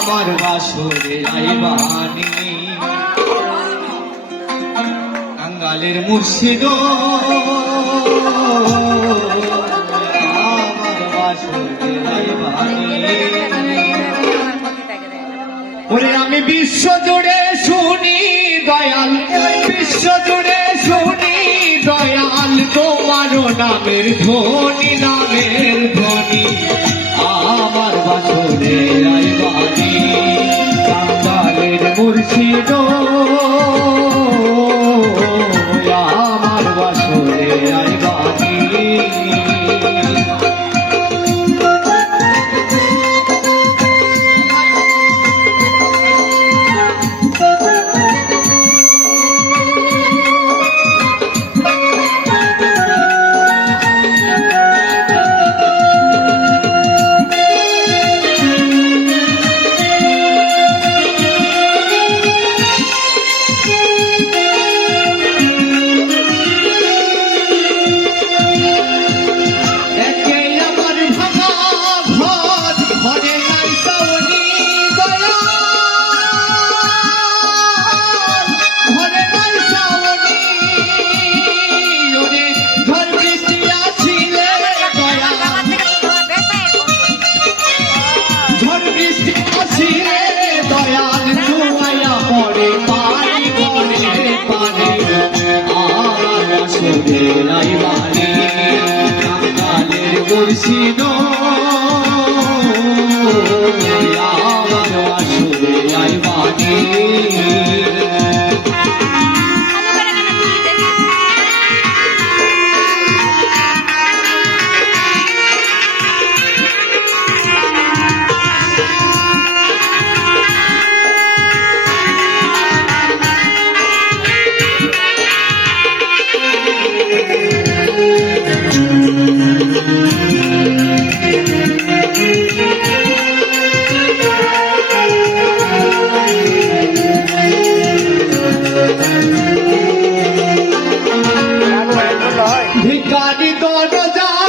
আমার বাসরে আইবানি কাঙ্গালের মুর্শিদ আমার বাসরে আইবানি ওরে আমি বিশ্ব জুড়ে নামের ধ্বনি নামের ধ্বনি। আমার বাসরে আইবানি নাই বাড়ি কাঙ্গালের মুর্শিদ আমার আসলে ভিকারি দর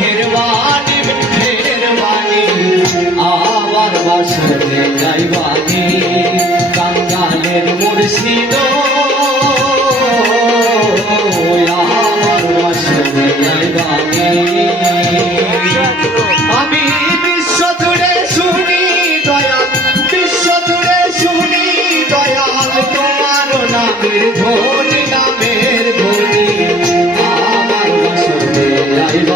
মেহেরবানি মেহেরবানি, আমার বাসরে যাইবানি, কাঙ্গালের মুর্শিদ। আমার বাসরে যাইবানি। আমি বিশ্ব জুড়ে শুনি দয়াল, বিশ্ব জুড়ে শুনি দয়াল, তোমার নামের ধন